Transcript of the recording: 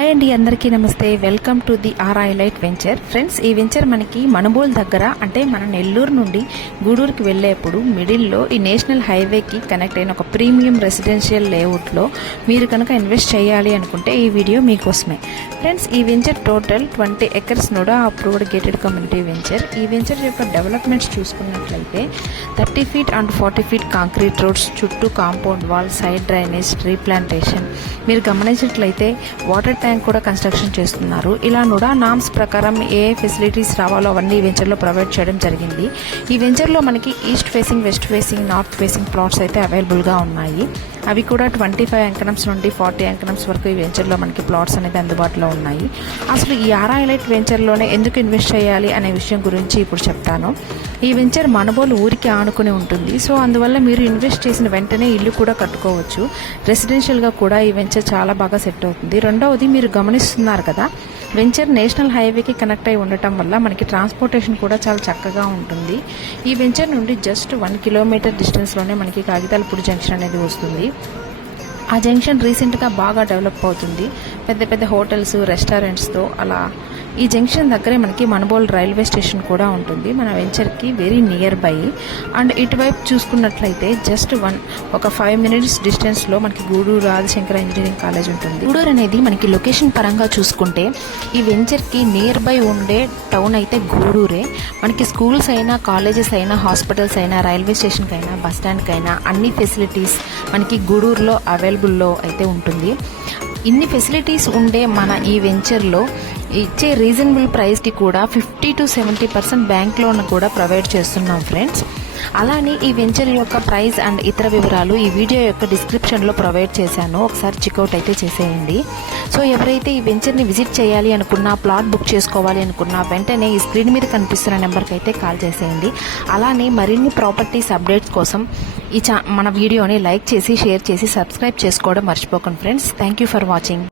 Hi అండి, అందరికీ నమస్తే. Welcome to the R I light venture. Friends, ఈ వెంచర్ మనకి మనుబోల్ దగ్గర, అంటే మన నెల్లూరు నుండి గూడూరుకి వెళ్ళేప్పుడు మిడిల్లో ఈ నేషనల్ హైవేకి కనెక్ట్ అయిన ఒక ప్రీమియం రెసిడెన్షియల్ లేఅవుట్లో మీరు కనుక ఇన్వెస్ట్ చేయాలి అనుకుంటే ఈ వీడియో మీకోసమే. ఫ్రెండ్స్, ఈ venture total 20 acres NUDA approved gated community venture. ఈ వెంచర్ యొక్క డెవలప్మెంట్స్ చూసుకున్నట్లయితే 30 feet and 40 feet concrete roads, చుట్టూ compound wall, side drainage, replantation. మీరు గమనించినట్లయితే వాటర్ ట్యాంక్ కూడా కన్స్ట్రక్షన్ చేస్తున్నారు. ఇలా కూడా నామ్స్ ప్రకారం ఏ ఫెసిలిటీస్ రావాలో అవన్నీ ఈ వెంచర్లో ప్రొవైడ్ చేయడం జరిగింది. ఈ వెంచర్లో మనకి east facing, west facing, north facing plots అయితే అవైలబుల్గా ఉన్నాయి. అవి కూడా 25 acres నుండి 40 acres వరకు ఈ వెంచర్లో మనకి ప్లాట్స్ అనేది అందుబాటులో ఉన్నాయి. అసలు ఈ ఆర్ఐలైట్ వెంచర్లోనే ఎందుకు ఇన్వెస్ట్ చేయాలి అనే విషయం గురించి ఇప్పుడు చెప్తాను. ఈ వెంచర్ మనుబోలు ఊరికి ఆనుకుని ఉంటుంది. సో అందువల్ల మీరు ఇన్వెస్ట్ చేసిన వెంటనే ఇల్లు కూడా కట్టుకోవచ్చు. రెసిడెన్షియల్గా కూడా ఈ వెంచర్ చాలా బాగా సెట్ అవుతుంది. రెండవది, మీరు గమనిస్తున్నారు కదా, వెంచర్ నేషనల్ హైవేకి కనెక్ట్ అయి ఉండటం వల్ల మనకి ట్రాన్స్పోర్టేషన్ కూడా చాలా చక్కగా ఉంటుంది. ఈ వెంచర్ నుండి జస్ట్ 1 kilometer డిస్టెన్స్లోనే మనకి కాగితాలపూడి జంక్షన్ అనేది వస్తుంది. ఆ జంక్షన్ రీసెంట్గా బాగా డెవలప్ అవుతుంది, పెద్ద పెద్ద హోటల్స్, రెస్టారెంట్స్తో. అలా ఈ జంక్షన్ దగ్గరే మనకి మనుబోల్ రైల్వే స్టేషన్ కూడా ఉంటుంది, మన వెంచర్కి వెరీ నియర్ బై. అండ్ ఇటువైపు చూసుకున్నట్లయితే జస్ట్ ఒక 5 minutes డిస్టెన్స్లో మనకి గూడూరు ఆదిశంకర ఇంజనీరింగ్ కాలేజ్ ఉంటుంది. గూడూరు అనేది మనకి లొకేషన్ పరంగా చూసుకుంటే ఈ వెంచర్కి నియర్ బై ఉండే టౌన్ అయితే గూడూరే. మనకి స్కూల్స్ అయినా, కాలేజెస్ అయినా, హాస్పిటల్స్ అయినా, రైల్వే స్టేషన్కి అయినా, బస్ స్టాండ్కి అయినా అన్ని ఫెసిలిటీస్ మనకి గూడూరులో అవైలబుల్లో అయితే ఉంటుంది. ఇన్ని ఫెసిలిటీస్ ఉండే మన ఈ వెంచర్లో ఇచ్చే రీజనబుల్ ప్రైస్కి కూడా 50 to 70% బ్యాంక్ లోన్ కూడా ప్రొవైడ్ చేస్తున్నాం ఫ్రెండ్స్. అలానే ఈ వెంచర్ యొక్క ప్రైస్ అండ్ ఇతర వివరాలు ఈ వీడియో యొక్క డిస్క్రిప్షన్లో ప్రొవైడ్ చేశాను, ఒకసారి చెక్అవుట్ అయితే చేసేయండి. సో ఎవరైతే ఈ వెంచర్ని విజిట్ చేయాలి అనుకున్నా, ప్లాట్ బుక్ చేసుకోవాలి అనుకున్నా, వెంటనే ఈ స్క్రీన్ మీద కనిపిస్తున్న నెంబర్కి అయితే కాల్ చేసేయండి. అలానే మరిన్ని ప్రాపర్టీస్ అప్డేట్స్ కోసం మన వీడియోని లైక్ చేసి, షేర్ చేసి, సబ్స్క్రైబ్ చేసుకోవడం మర్చిపోకండి friends. Thank you for watching.